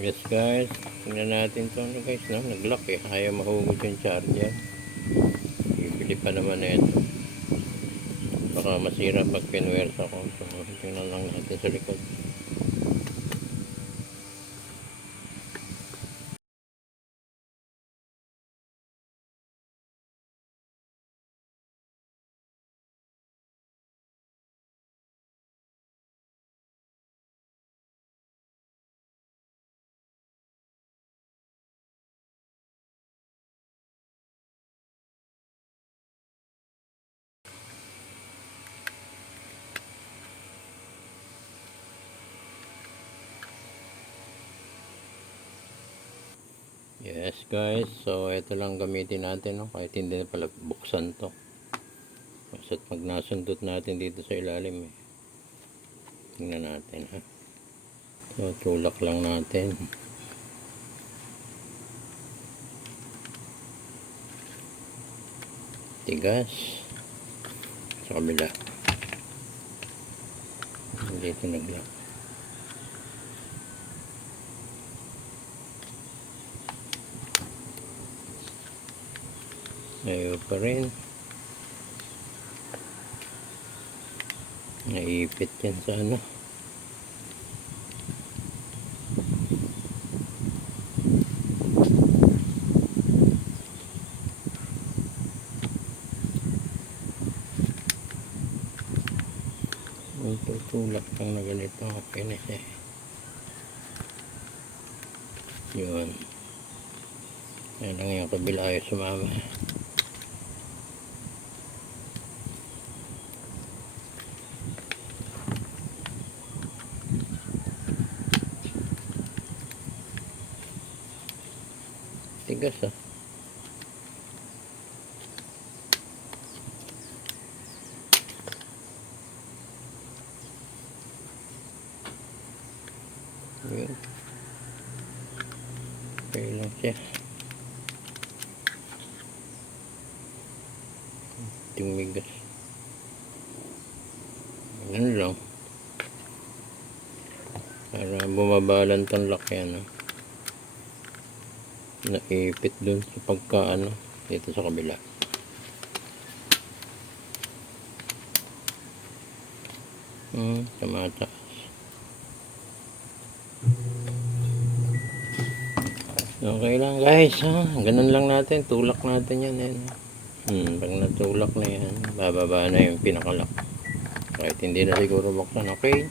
Yes guys, tingnan natin to ano guys, no? Nag-lock eh, ayaw mahugod yung charger. Bibili pa naman na ito. Baka masira pag pinwersa ko. So, tingnan lang natin sa likod. Yes guys, so ito lang gamitin natin, no? Kahit hindi na pala buksan to. Basta't pag nasundot natin dito sa ilalim eh. Tingnan natin ha. So tulak lang natin. Tigas. Sa kabila. Dito nag-lock. Ayaw pa rin. Naipit yan sa ano. Tutulak lang na ganito. Okay na siya. Yun. Yan lang yung kabila ayaw sumama. Tigas ah. Yun. Okay lang siya. Tumigas. Ganun lang. Para bumabalan tong lock yan. Naipit dun sa pagkaano dito sa kabila. Tumataas. Okay lang guys ha. Ganun lang natin. Tulak natin yan. Pag natulak na yan, bababa na yung pinakalock. Kahit hindi na siguro buksan. Okay.